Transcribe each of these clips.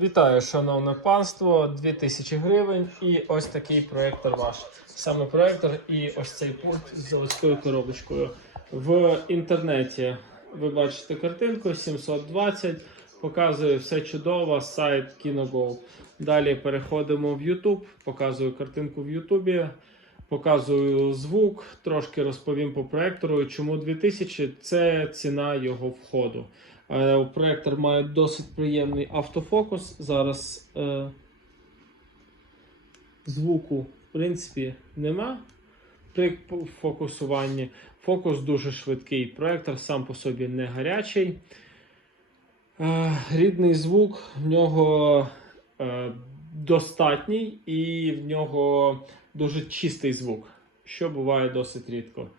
Вітаю, шановне панство, 2000 гривень і ось такий проєктор ваш. Саме проєктор і ось цей пульт з заводською коробочкою. В інтернеті ви бачите картинку 720, показує все чудово, сайт KinoGo. Далі переходимо в YouTube, показую картинку в YouTube, показую звук, трошки розповім по проєктору. Чому 2000 це ціна його входу. Е, Проектор має досить приємний автофокус. Зараз е, звуку, в принципі, нема при фокусуванні. Фокус дуже швидкий. Проектор сам по собі не гарячий. Е, рідний звук в нього е, достатній і в нього дуже чистий звук, що буває досить рідко.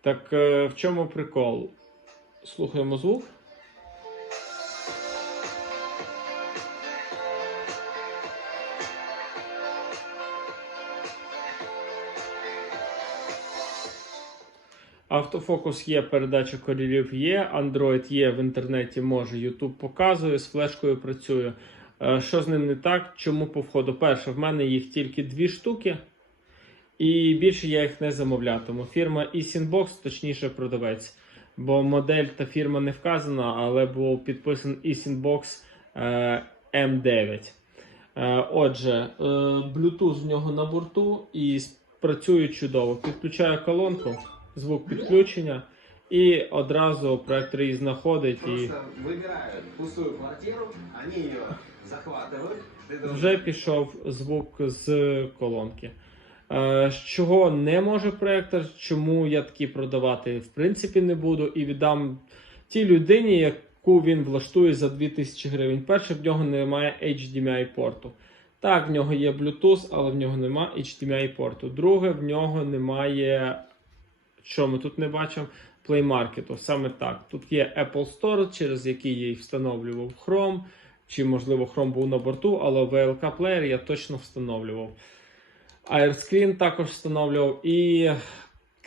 Так е, в чому прикол? Слухаємо звук. Автофокус є, передача кольорів є, Android є в інтернеті, може, YouTube показує, з флешкою працює. Е, Що з ним не так? Чому по входу? Перше, в мене їх тільки дві штуки, і більше я їх не замовлятиму. Фірма Easinbox, точніше продавець. Бо модель та фірма не вказана, але був підписаний Easinbox е, M9. Е, Отже, Bluetooth в нього на борту і працює чудово. Підключаю колонку, звук підключення, і одразу проектор її знаходить і Просто выбирают пустую квартиру, они ее захватывают. Ты должен- вже пішов звук з колонки. Е, з чого не може проектор, чому я такі продавати в принципі не буду і віддам тій людині, яку він влаштує за 2000 гривень. Перше, в нього немає HDMI порту. Так, в нього є Bluetooth, але в нього немає HDMI порту. Друге, в нього немає. що ми тут не бачимо? Play Market. Саме так. Тут є Apple Store, через який я встановлював Chrome, чи можливо Chrome був на борту, але VLK плеєр я точно встановлював. AirScreen також встановлював і.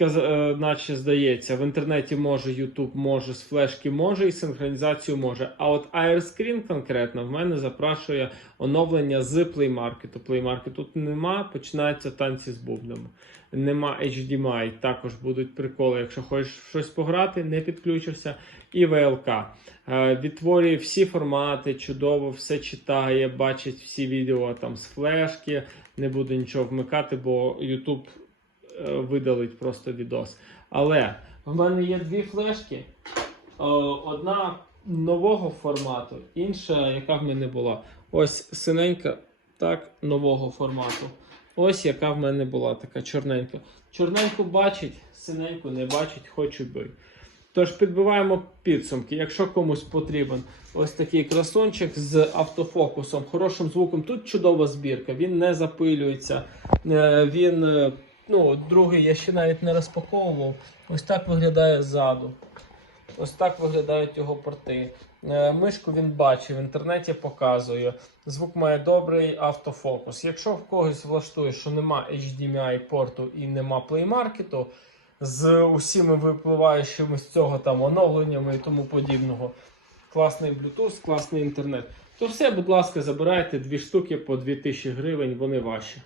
Е, Наче здається, в інтернеті може, YouTube може, з флешки може і синхронізацію може. А от AirScreen конкретно в мене запрашує оновлення з Play Market. Play Market тут нема, починаються танці з бубнами. Нема HDMI, також будуть приколи. Якщо хочеш щось пограти, не підключишся. І VLK. Е, Відтворює всі формати, чудово, все читає, бачить всі відео там з флешки. Не буду нічого вмикати, бо YouTube видалить просто відос. Але в мене є дві флешки. Е, Одна нового формату, інша, яка в мене була. Ось синенька, так, нового формату. Ось яка в мене була, така чорненька. Чорненьку бачить, синеньку не бачить, хочу би. Тож підбиваємо підсумки. Якщо комусь потрібен ось такий красунчик з автофокусом, хорошим звуком, тут чудова збірка, він не запилюється. Е, Він, е, ну, другий я ще навіть не розпаковував. Ось так виглядає ззаду. Ось так виглядають його порти. Е, Мишку він бачив, в інтернеті показує. Звук має добрий автофокус. Якщо в когось влаштує, що нема HDMI порту і нема Market, з усіма випливаючими з цього там оновленнями і тому подібного. Класний Bluetooth, класний інтернет. То все, будь ласка, забирайте дві штуки по 2000 гривень, вони ваші.